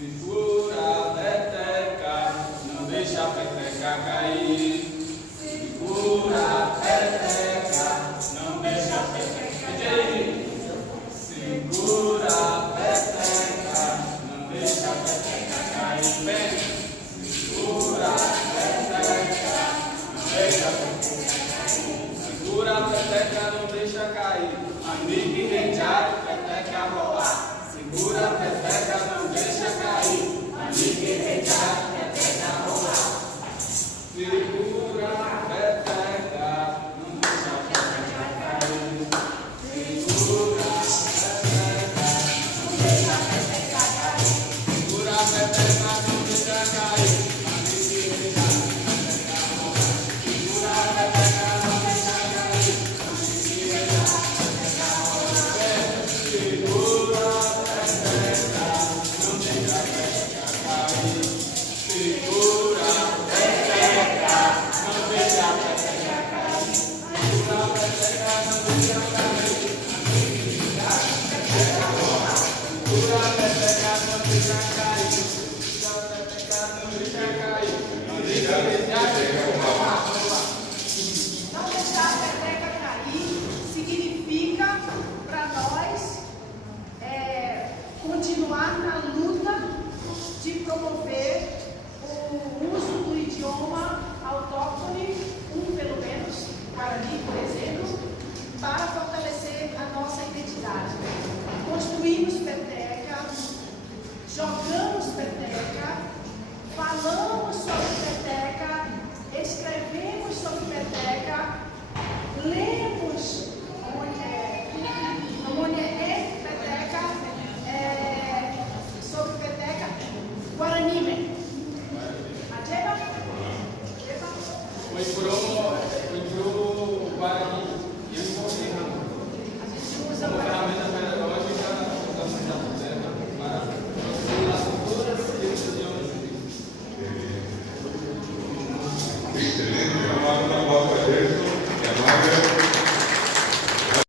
Segura a peteca, não deixa a peteca cair. Segura a peteca, não deixa a peteca cair. Segura a peteca, não deixa a peteca cair. Vem. Segura a peteca, não deixa a peteca cair. Segura a peteca, não deixa cair. Amigo e rejado, peteca rolar. Segura a peteca, não deixa cair. Amigo e rejado, peteca rolar. Segura a peteca, não deixa a peteca cair. Segura a peteca, não deixa a peteca cair. Segura a peteca, não deixa cair. Amigo e rejado, peteca rolar. Segura a peteca, não deixa cair. Amigo e rejado, peteca rolar. Segura a peteca, não deixa a peteca cair. Segura a peteca, não deixa a peteca cair. Segura a peteca, não deixa cair. Peteca rola. Segura a peteca, não deixa cair. Segura a peteca, não deixa cair. Não deixa a peteca rolar. Não deixar a peteca cair significa para nós continuar na luta de promover o uso do idioma autóctone, pelo menos, Guarani, por exemplo, para fortalecer a nossa identidade. Construímos peteca, jogamos peteca, falamos sobre peteca, escrevemos sobre peteca, lemos peteca, sobre peteca, Guarani. Adeba? Foi pro Guarani. E eu vou A gente usa